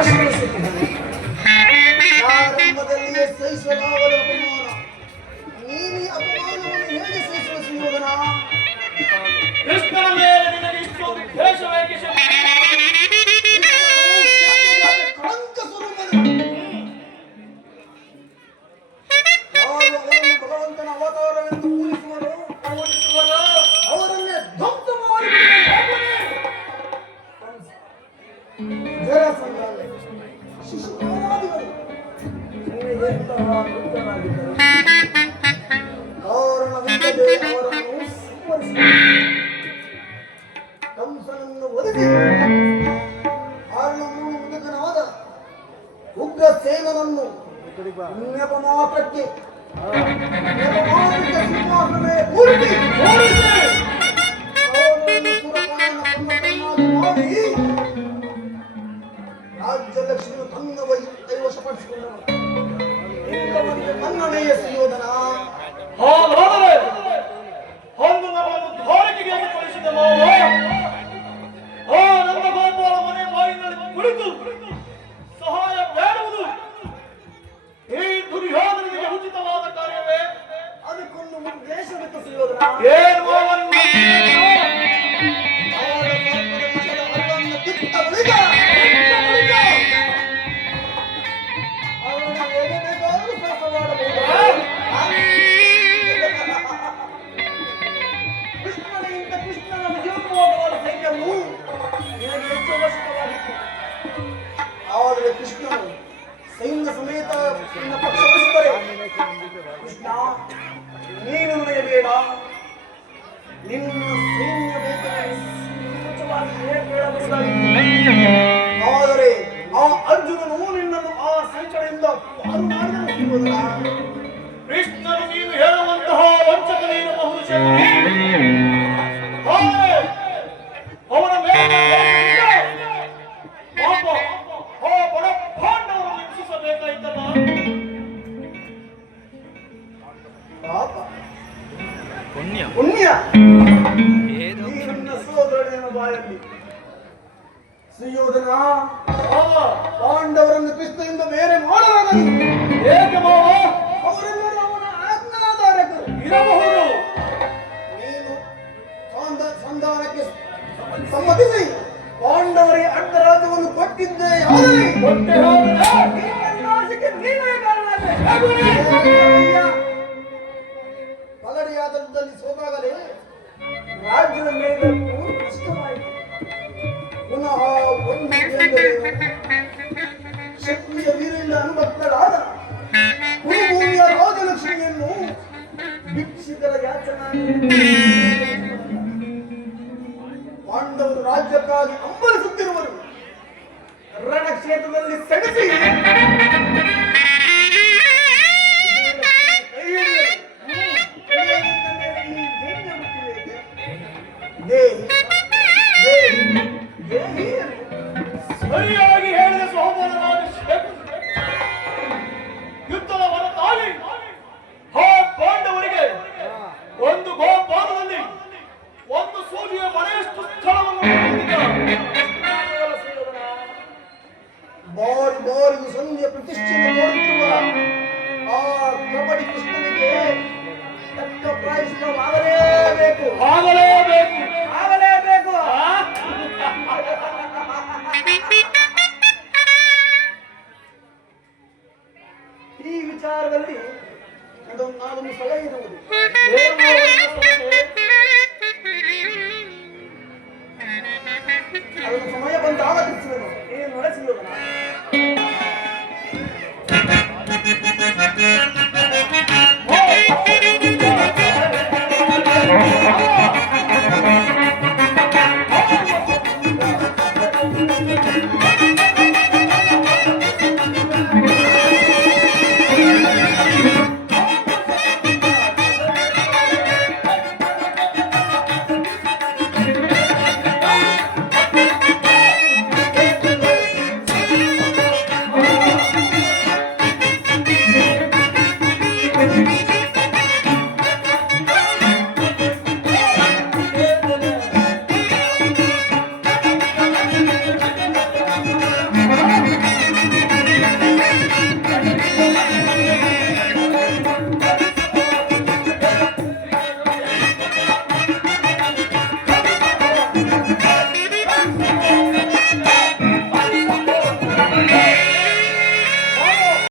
ಪ್ರಶ್ನಿಸುತ್ತಿದ್ದಾನೆ. ಪ್ರಾರಂಭದಲ್ಲಿಯೇ ಸಹಿಸಲಾಗದ ಅಪಮಾನ. ನೀನು ಈ ಅಪಮಾನವನ್ನು ಹೇಗೆ ಸಹಿಸಲು ಸುಯೋಧನ? ಕೃಷ್ಣನ ಮೇಲೆ ನಿನಗೆ ಇಷ್ಟೊಂದು ದ್ವೇಷವೇಕೆ ಶಕ್ತಿ? ಕಳಂಕ ಸ್ವರೂಪದ ಯಾರು ಅವರನ್ನು ಭಗವಂತನ ಅವತಾರವೆಂದು ಪೂಜಿಸುವರು, ಅವರನ್ನೇ ಧ್ವಂಸ ಮಾಡಿ ಜರಾಸಂಧರಲ್ಲೇ ಶಿಶುಪಾಲಾದಿಗಳು ಎಂತಹ ವೃತ್ತರಾಗಿದ್ದರು. ಕಾರಣವಿಲ್ಲದೆ ಅವರನ್ನು ಸಂಹರಿಸಿದರು. ಕಂಸನನ್ನು ಒದಗಿ ಆರ್ಣಮೂರು ಮುದುಕನಾದ ಉಗ್ರಸೇನನನ್ನು ನೆಪಮಾತ್ರಕ್ಕೆ ಸಿಂಹಾಸನವೇ ಕೂರಿಸಿ ಅವರನ್ನು ಸುರಪಾನ ಪನ್ನವನ್ನಾಗಿ ಮಾಡಿ ರಾಜ್ಯಲಕ್ಷ್ಮಿಯು ತನ್ನ ಕೈವಶಪಡಿಸಿಕೊಂಡನು. ಇಂಥವನಿಗೆ ಮನ್ನಣೆಯ ಸುಯೋಧನ. ಹಾಗಾದರೆ ಅಂದು ನಮ್ಮನ್ನು ಧಾರಕೆಗೆ ಕಳಿಸಿದ ಮಾವ ಆ ನನ್ನ ಗೋಪಾಲ ಮನೆ ಬಾಯಿನಲ್ಲಿ ಕುಳಿತು ಸಹಾಯ ಬೇಡುವುದು ಈ ದುರ್ಯೋಧನಿಗೆ ಉಚಿತವಾದ ಕಾರ್ಯವೇ? ಅದಕ್ಕೊಂದು ಉದ್ದೇಶವಿತ್ತು ಸುಯೋಧನ. ಏನು ಮಾವ ನಿಮ್ಮ ಅವರ ಸರ್ಪದ ವಿಷದ ಅಲ್ಲನ್ನು ಕಿತ್ತ ಬಳಿಕ ಅವರನ್ನು ಹೇಗೆ ಬೇಕಾದರೂ ಕೆಲಸ ಮಾಡಬಹುದು. ಕೃಷ್ಣನಿಗಿಂತ ಕೃಷ್ಣನ ವಿಜಯೋತ್ಸವವಾದ ಸೈನ್ಯವು ನಿನಗೆ ಹೆಚ್ಚು ಅವಶ್ಯಕವಾಗಿತ್ತು. ಆದರೆ ಕೃಷ್ಣನು ಸೈನ್ಯ ಸಮೇತ ನಿನ್ನ ಪಕ್ಷ ವಹಿಸಿದರೆ ಕೃಷ್ಣ ನೀನು ನನಗೆ ಬೇಡ, ನಿನ್ನ ಸೈನ್ಯ ಬೇಕಾದರೆ ಸೀಮಿತವಾಗಿ ಕೇಳಬಹುದಾಗಿತ್ತು. ಆದರೆ ಆ ಅರ್ಜುನನು ನಿನ್ನನ್ನು ಆ ಸಂಚಳೆಯಿಂದ ಪಾರು ಮಾಡಿದನು. ಕೃಷ್ಣನು ನೀನು ಹೇಳುವಂತಹ ವಂಚಕ ನೀನು ಬಹುಶಃ ಅವನ ಮೇಲೆ ಪಾಪ ಆ ಬಡ ಪಾಂಡವರನ್ನು ಹಿಂಸಿಸಬೇಕಾಯ್ತಲ್ಲ. ಪಾಪ ಪುಣ್ಯ ಈ ನನ್ನ ಸೋದರನ ಬಾಯಲ್ಲಿ ಸುಯೋಧನ ಪಾಂಡವರನ್ನು ಕೃಷ್ಣದಿಂದ ಬೇರೆ ಮಾಡಲಾಗದು. ಹೇಗೆ ಮಾವ? ಅವರೆಲ್ಲರೂ ಅವನ ಆಜ್ಞಾಧಾರಕರು ಇರಬಹುದು. ನೀನು ಸಂಧಾನಕ್ಕೆ ಸಮ್ಮತಿಸಿ ಪಾಂಡವರಿಗೆ ಅಡ್ಡ ರಾಜ್ಯವನ್ನು ಕೊಟ್ಟಿದ್ದೆ. ಆದರೆ ಹೊಟ್ಟೆ ಹೋಗದೆ ನೀನೇ ಕಾರಣ. ಪಗಡೆಯಾದಲ್ಲಿ ಸೋತಾಗಲೇ ರಾಜ್ಯದ ಮೇಲೆ ಕಷ್ಟವಾಯಿತು. ಪುನಃ ಒಂದು ಶಕ್ತಿಯ ವೀರರಿಂದ ಅನುಭಕ್ತರಾದ ಕುರುಭೂಮಿಯ ರಾಜಲಕ್ಷ್ಮಿಯನ್ನು ಭಿಕ್ಷಿಕರ ಯಾಚನಾ ಪಾಂಡವರು ರಾಜ್ಯಕ್ಕಾಗಿ ಹಂಬಲಿಸುತ್ತಿರುವರು. ರಣಕ್ಷೇತ್ರದಲ್ಲಿ ಸೆಣಸಿ ಸರಿಯಾಗಿ ಹೇಳಿದ ಸಹೋದರರಾದ ಯುದ್ಧದ ಹೊರತಾಗಿ ಆ ಪಾಂಡವರಿಗೆ ಒಂದು ಗೋಪಾಲದಲ್ಲಿ ಒಂದು ಸೂರ್ಯ ಮನೆಯಷ್ಟು ಸ್ಥಳವನ್ನು ಬಾರಿ ಬಾರಿ ಸಂಧ್ಯೆ ಪ್ರತಿಷ್ಠೆಗೆ ನೋಡುತ್ತಿರುವ ಆ ಕಬಡ್ಡಿ ಕೃಷ್ಣನಿಗೆ ತಕ್ಕ ಪ್ರಾಯಶ್ಚಿತ್ತವಾಗಲೇಬೇಕು. ಆಗಲೇಬೇಕು. ಆಗಲೇಬೇಕು. ಈ ವಿಚಾರದಲ್ಲಿ ನಾನೊಂದು ಸಲಹೆ ಇರುವುದು. ಅದನ್ನು ಸಮಯ ಬಂದಾಗ ತಿಳಿಸುವೆನು. ಏನು